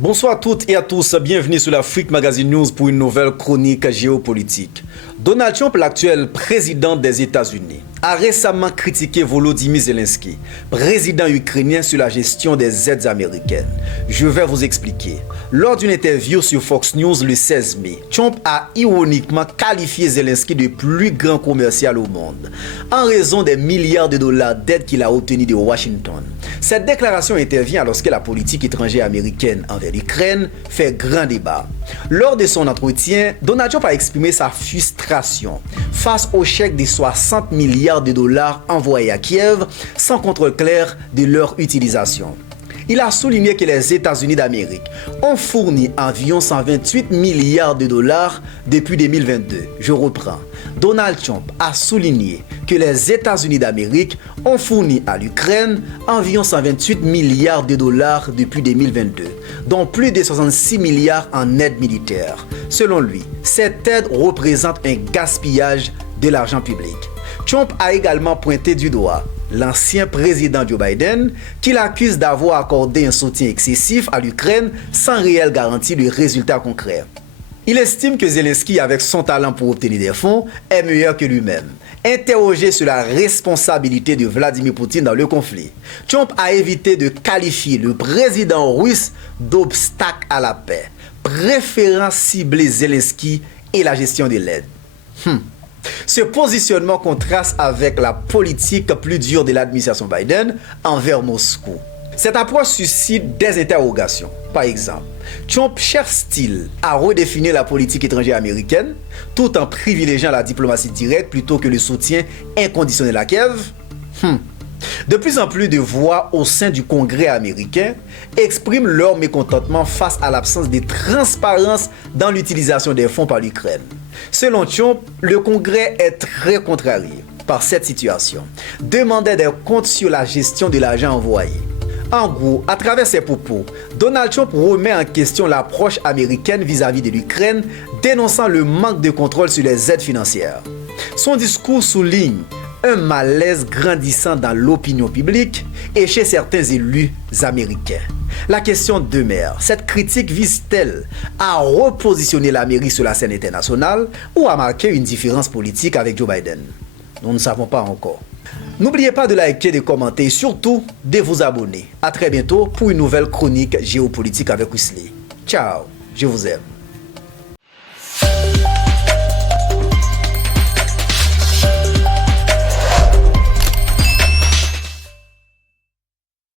Bonsoir à toutes et à tous, bienvenue sur la Freak Magazine News pour une nouvelle chronique géopolitique. Donald Trump, l'actuel président des États-Unis, a récemment critiqué Volodymyr Zelensky, président ukrainien, sur la gestion des aides américaines. Je vais vous expliquer. Lors d'une interview sur Fox News le 16 mai, Trump a ironiquement qualifié Zelensky de plus grand commercial au monde, en raison des milliards de dollars d'aide qu'il a obtenus de Washington. Cette déclaration intervient alors que la politique étrangère américaine envers l'Ukraine fait grand débat. Lors de son entretien, Donald Trump a exprimé sa frustration face au chèque de 60 milliards de dollars envoyés à Kiev sans contrôle clair de leur utilisation. Il a souligné que les États-Unis d'Amérique ont fourni environ 128 milliards de dollars depuis 2022. Je reprends. Donald Trump a souligné que les États-Unis d'Amérique ont fourni à l'Ukraine environ 128 milliards de dollars depuis 2022, dont plus de 66 milliards en aide militaire. Selon lui, cette aide représente un gaspillage de l'argent public. Trump a également pointé du doigt l'ancien président Joe Biden, qu'il accuse d'avoir accordé un soutien excessif à l'Ukraine sans réelle garantie de résultats concrets. Il estime que Zelensky, avec son talent pour obtenir des fonds, est meilleur que lui-même. Interrogé sur la responsabilité de Vladimir Poutine dans le conflit, Trump a évité de qualifier le président russe d'obstacle à la paix, préférant cibler Zelensky et la gestion de l'aide. Ce positionnement contraste avec la politique plus dure de l'administration Biden envers Moscou. Cette approche suscite des interrogations. Par exemple, Trump cherche-t-il à redéfinir la politique étrangère américaine tout en privilégiant la diplomatie directe plutôt que le soutien inconditionnel à Kiev? De plus en plus de voix au sein du Congrès américain expriment leur mécontentement face à l'absence de transparence dans l'utilisation des fonds par l'Ukraine. Selon Trump, le Congrès est très contrarié par cette situation, demandant des comptes sur la gestion de l'argent envoyé. En gros, à travers ses propos, Donald Trump remet en question l'approche américaine vis-à-vis de l'Ukraine, dénonçant le manque de contrôle sur les aides financières. Son discours souligne un malaise grandissant dans l'opinion publique et chez certains élus américains. La question demeure, cette critique vise-t-elle à repositionner l'Amérique sur la scène internationale ou à marquer une différence politique avec Joe Biden? Nous ne savons pas encore. N'oubliez pas de liker, de commenter et surtout de vous abonner. A très bientôt pour une nouvelle chronique géopolitique avec Wesley. Ciao, je vous aime.